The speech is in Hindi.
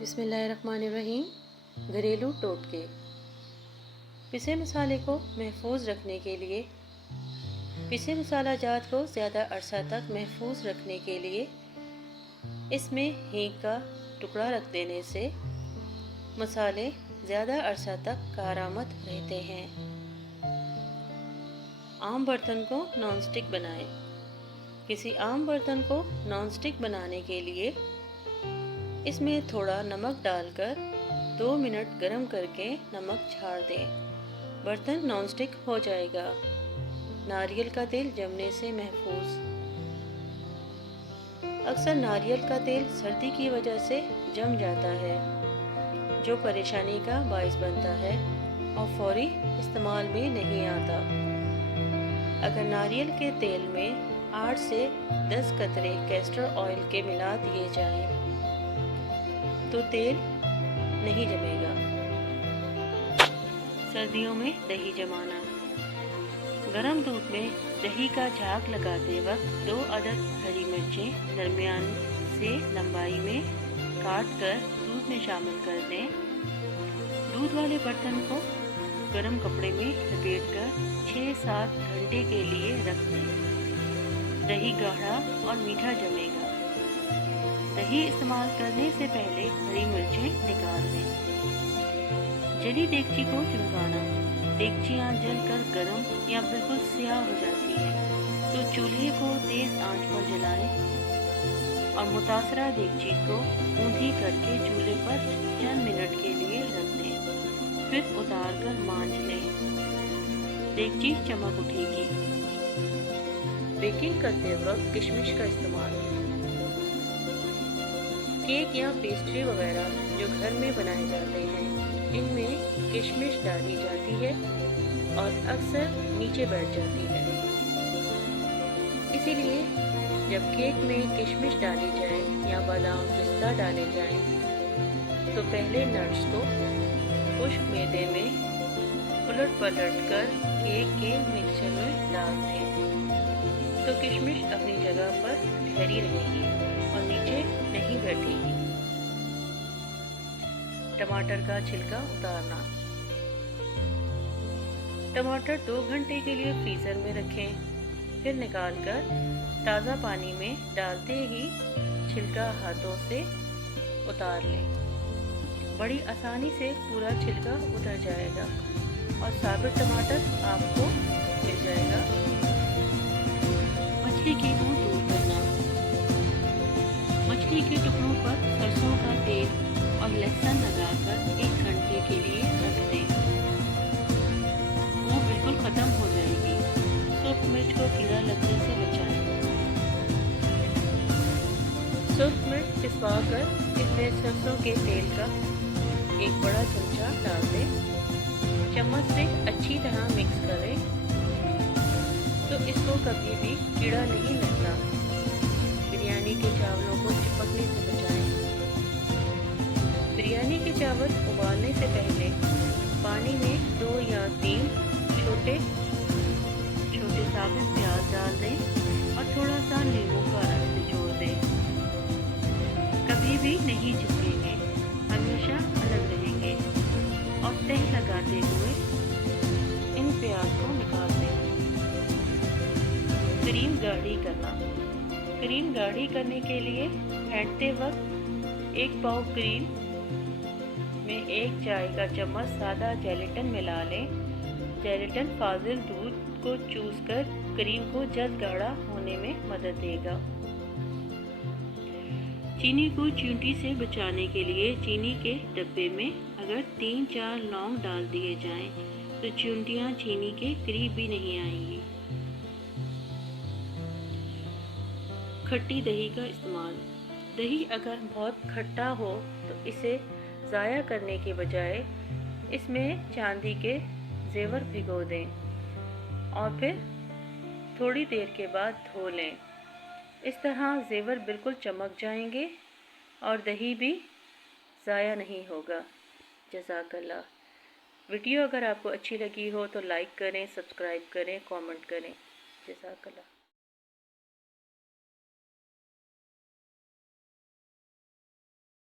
बिस्मिल्लाहिर्रहमानिर्रहीम। घरेलू टोटके। पिसे मसाले को महफूज रखने के लिए, पिसे मसाला जात को ज़्यादा अरसा तक महफूज रखने के लिए इसमें हींग का टुकड़ा रख देने से मसाले ज़्यादा अरसा तक कारामद रहते हैं। आम बर्तन को नॉनस्टिक बनाएं। किसी आम बर्तन को नॉनस्टिक बनाने के लिए इसमें थोड़ा नमक डालकर 2 मिनट गर्म करके नमक झाड़ दें। बर्तन नॉनस्टिक हो जाएगा। नारियल का तेल जमने से महफूज। अक्सर नारियल का तेल सर्दी की वजह से जम जाता है, जो परेशानी का बायस बनता है और फौरी इस्तेमाल में नहीं आता। अगर नारियल के तेल में 8 से 10 कतरे कैस्टर ऑयल के मिला दिए जाएं, तो तेल नहीं जमेगा। सर्दियों में दही जमाना। गरम दूध में दही का झाग लगाते वक्त 2 अदद हरी मिर्चें दरमियान से लंबाई में काट कर दूध में शामिल कर दें। दूध वाले बर्तन को गरम कपड़े में लपेटकर 6-7 घंटे के लिए रख दें। दही गाढ़ा और मीठा जमेगा। दही इस्तेमाल करने से पहले हरी मिर्चें निकाल दें। जली देगची को चमकाना। देगचियाँ जलकर गर्म या बिल्कुल स्याह हो जाती है तो चूल्हे को तेज आंच पर जलाएं और मुतासरा देगची को ऊंधी करके चूल्हे पर चंद मिनट के लिए रख दें। फिर उतार कर मांज लें। देगची चमक उठेगी। बेकिंग करते वक्त किशमिश का इस्तेमाल। केक या पेस्ट्री वगैरह जो घर में बनाए जाते हैं, इनमें किशमिश डाली जाती है और अक्सर नीचे बैठ जाती है। इसीलिए जब केक में किशमिश डाली जाए या बादाम पिस्ता डाले जाएं, तो पहले नट्स को खुश्क मैदे में उलट पलट कर केक के मिक्सचर में डाल दें, तो किशमिश अपनी जगह पर ठहरी रहेगी और नीचे नहीं बैठेगी। टमाटर का छिलका उतारना। टमाटर 2 घंटे के लिए फ्रीजर में रखें, फिर निकालकर ताज़ा पानी में डालते ही छिलका हाथों से उतार लें। बड़ी आसानी से पूरा छिलका उतर जाएगा और साबित टमाटर आपको मिल जाएगा। मछली की बू दूर करना। मछली के टुकड़ों पर सरसों का तेल और लहसुन लगाकर 1 घंटे के लिए रख दें। वो बिल्कुल खत्म हो जाएगी। सुर्ख मिर्च को कीड़ा लगने से बचाएं। सुर्ख मिर्च पिसवाकर इसमें सरसों के तेल का 1 बड़ा चमचा डाल दें। चम्मच से अच्छी तरह मिक्स करें तो इसको कभी भी कीड़ा नहीं लगता। बिरयानी के चावलों को चिपकने से बचाएं। बिरयानी के चावल उबालने से पहले पानी में 2 या 3 छोटे साबित प्याज डाल दें और थोड़ा सा नींबू का रस निचोड़ दें। कभी भी नहीं चिपकेंगे, हमेशा अलग रहेंगे और तह लगाते हुए इन प्याज को निकाल दें। क्रीम गाढ़ी करना। क्रीम गाढ़ी करने के लिए फेंटते वक्त 1 पाव क्रीम में 1 चाय का चम्मच सादा जेलेटिन मिला लें। जेलेटिन फाजिल दूध को चूसकर क्रीम को जल्द गाढ़ा होने में मदद देगा। चीनी को चींटी से बचाने के लिए चीनी के डब्बे में अगर 3-4 लौंग डाल दिए जाएं, तो चींटियां चीनी के करीब भी नहीं आएंगी। खट्टी दही का इस्तेमाल। दही अगर बहुत खट्टा हो तो इसे ज़ाया करने के बजाय इसमें चांदी के जेवर भिगो दें और फिर थोड़ी देर के बाद धो लें। इस तरह जेवर बिल्कुल चमक जाएंगे और दही भी ज़ाया नहीं होगा। जज़ाकल्लाह। वीडियो अगर आपको अच्छी लगी हो तो लाइक करें, सब्सक्राइब करें, कमेंट करें। जज़ाकल्लाह।